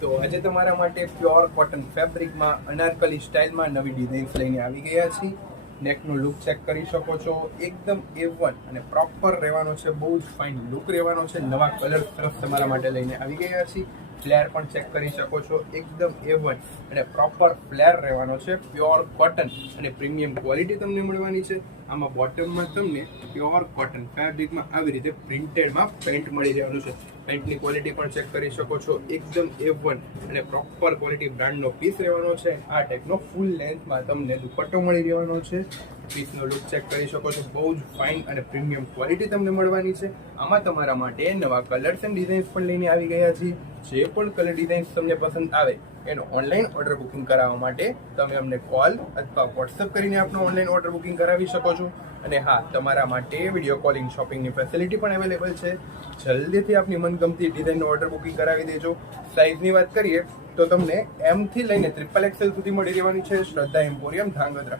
તો આજે તમારા માટે પ્યોર કોટન ફેબ્રિકમાં અનારકલી સ્ટાઇલમાં નવી ડિઝાઇન્સ લઈને આવી ગયા છીએ. નેકનો લુક ચેક કરી શકો છો, એકદમ A1 અને પ્રોપર રહેવાનો છે, બહુ જ ફાઇન લુક રહેવાનો છે. નવા કલર તરફ તમારા માટે લઈને આવી ગયા છીએ. ફ્લેર પણ ચેક કરી શકો છો, એકદમ A1 અને પ્રોપર ફ્લેર રહેવાનો છે. પ્યોર કોટન અને પ્રીમિયમ ક્વોલિટી તમને મળવાની છે. આમાં બોટમમાં તમને પ્યોર કોટન ફેબ્રિકમાં આવી રીતે પ્રિન્ટેડમાં પેન્ટ મળી રહેવાનું છે. પેન્ટની ક્વોલિટી પણ ચેક કરી શકો છો, એકદમ A1 અને પ્રોપર ક્વોલિટી બ્રાન્ડનો પીસ રહેવાનો છે. આ ટાઈપનો ફૂલ લેન્થમાં તમને દુપટ્ટો મળી રહેવાનો છે. પીસનો લુક ચેક કરી શકો છો, બહુ જ ફાઇન અને પ્રીમિયમ ક્વોલિટી તમને મળવાની છે. આમાં તમારા માટે નવા કલર્સ એન્ડ ડિઝાઇન્સ પણ લઈને આવી ગયા છીએ. જે પણ કલર ડિઝાઇન્સ તમને પસંદ આવે એનો ઓનલાઈન ઓર્ડર બુકિંગ કરાવવા માટે તમે અમને કોલ અથવા વોટ્સઅપ કરીને આપનો ઓનલાઈન ઓર્ડર બુકિંગ કરાવી શકો છો. અને હા, તમારા માટે વિડીયો કોલિંગ શોપિંગની ફેસિલિટી પણ અવેલેબલ છે. જલ્દીથી આપની મનગમતી ડિઝાઇનનો ઓર્ડર બુકિંગ કરાવી દેજો. સાઇઝની વાત કરીએ તો તમને M થી લઈને XXL સુધી મળી રહેવાની છે. શ્રદ્ધા એમ્પોરિયમ, ધાંગધ્રા.